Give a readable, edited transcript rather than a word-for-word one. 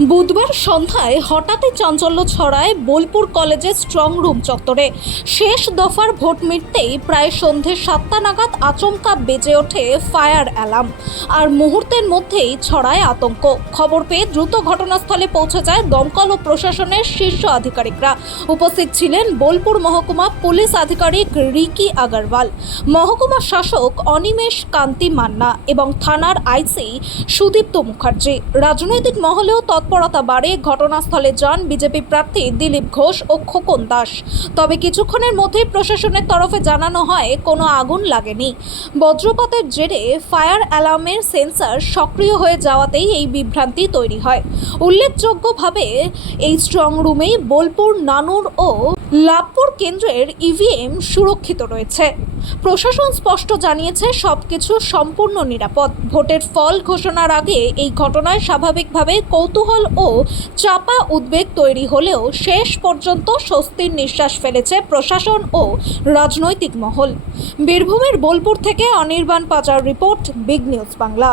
বুধবার সন্ধ্যায় হঠাৎই চাঞ্চল্য ছড়ায় বোলপুর কলেজের স্ট্রং রুম চত্বরে। শেষ দফার ভোট মিটতেই প্রায় সন্ধে 7টা নাগাদ আচমকা বেজে ওঠে ফায়ার অ্যালার্ম, আর মুহূর্তের মধ্যেই ছড়ায় আতঙ্ক। খবর পেয়ে দ্রুত ঘটনাস্থলে পৌঁছে যায় দমকল ও প্রশাসনের শীর্ষ আধিকারিকরা। উপস্থিত ছিলেন বোলপুর মহকুমা পুলিশ আধিকারিক রিকি আগরওয়াল, মহকুমা শাসক অনিমেষ কান্তি মান্না এবং থানার আইসি সুদীপ্ত মুখার্জি। রাজনৈতিক মহলেও তৎপরতা বাড়ে। ঘটনাস্থলে যান বিজেপি প্রার্থী দিলীপ ঘোষ ও খোকন দাস। তবে কিছুক্ষণের মধ্যেই প্রশাসনের তরফে জানানো হয় কোনো আগুন লাগেনি। বজ্রপাতের জেরে ফায়ার অ্যালার্মের সেন্সর সক্রিয় হয়ে যাওয়াতেই এই বিভ্রান্তি তৈরি হয়। উল্লেখযোগ্যভাবে এই স্ট্রং রুমেই বোলপুর, নানুর ও লাভপুর কেন্দ্রের ইভিএম সুরক্ষিত রয়েছে। প্রশাসন স্পষ্ট জানিয়েছে সবকিছু সম্পূর্ণ নিরাপদ। ভোটের ফল ঘোষণার আগে এই ঘটনায় স্বাভাবিকভাবে কৌতূহল ও চাপা উদ্বেগ তৈরি হলেও শেষ পর্যন্ত স্বস্তির নিঃশ্বাস ফেলেছে প্রশাসন ও রাজনৈতিক মহল। বীরভূমের বোলপুর থেকে অনির্বাণ পাচার রিপোর্ট, বিগ নিউজ বাংলা।